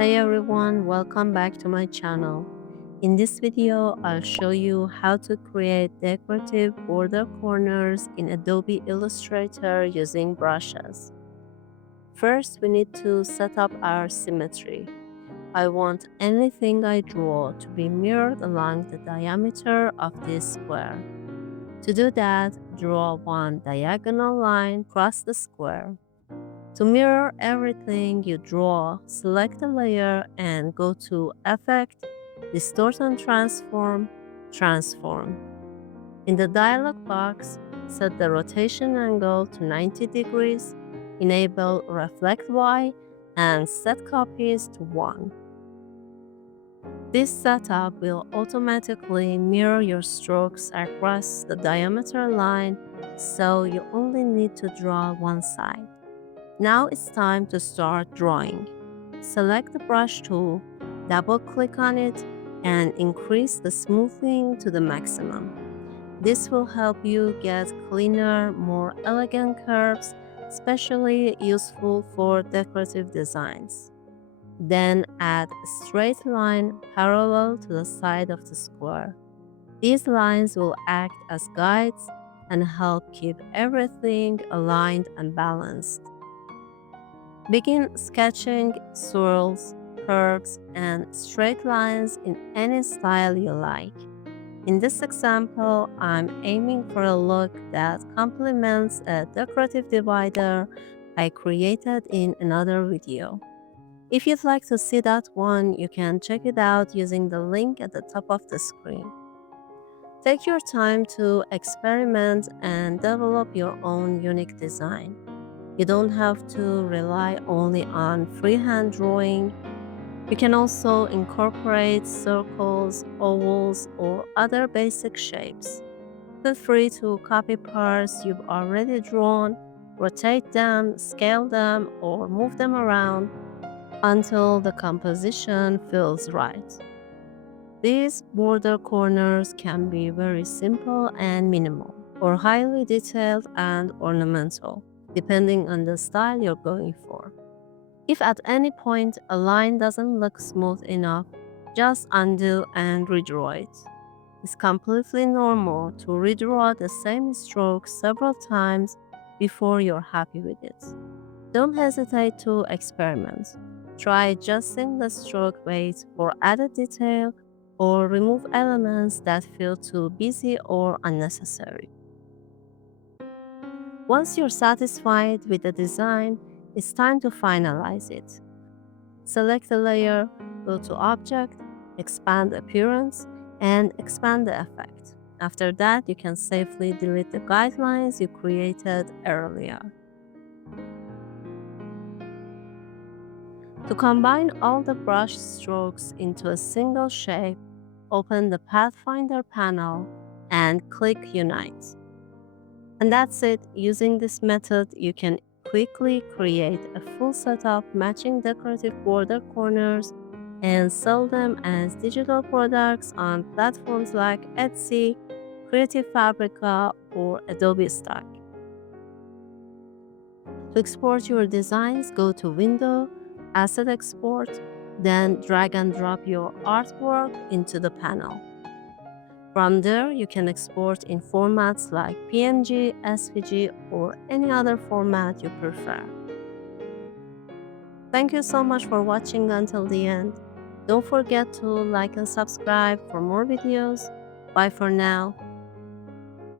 Hey everyone, welcome back to my channel. In this video, I'll show you how to create decorative border corners in Adobe Illustrator using brushes. First, we need to set up our symmetry. I want anything I draw to be mirrored along the diameter of this square. To do that, draw one diagonal line across the square. To mirror everything you draw, select a layer and go to Effect, Distort and Transform, Transform. In the dialog box, set the rotation angle to 90 degrees, enable Reflect Y, and set copies to 1. This setup will automatically mirror your strokes across the diameter line, so you only need to draw one side. Now it's time to start drawing. Select the brush tool, double-click on it, and increase the smoothing to the maximum. This will help you get cleaner, more elegant curves, especially useful for decorative designs. Then add a straight line parallel to the side of the square. These lines will act as guides and help keep everything aligned and balanced. Begin sketching swirls, curves, and straight lines in any style you like. In this example, I'm aiming for a look that complements a decorative divider I created in another video. If you'd like to see that one, you can check it out using the link at the top of the screen. Take your time to experiment and develop your own unique design. You don't have to rely only on freehand drawing. You can also incorporate circles, ovals, or other basic shapes. Feel free to copy parts you've already drawn, rotate them, scale them, or move them around until the composition feels right. These border corners can be very simple and minimal, or highly detailed and ornamental, depending on the style you're going for. If at any point a line doesn't look smooth enough, just undo and redraw it. It's completely normal to redraw the same stroke several times before you're happy with it. Don't hesitate to experiment. Try adjusting the stroke weight for added detail or remove elements that feel too busy or unnecessary. Once you're satisfied with the design, it's time to finalize it. Select the layer, go to Object, Expand Appearance, and expand the effect. After that, you can safely delete the guidelines you created earlier. To combine all the brush strokes into a single shape, open the Pathfinder panel and click Unite. And that's it. Using this method, you can quickly create a full set of matching decorative border corners and sell them as digital products on platforms like Etsy, Creative Fabrica, or Adobe Stock. To export your designs, go to Window, Asset Export, then drag and drop your artwork into the panel. From there, you can export in formats like PNG, SVG, or any other format you prefer. Thank you so much for watching until the end. Don't forget to like and subscribe for more videos. Bye for now.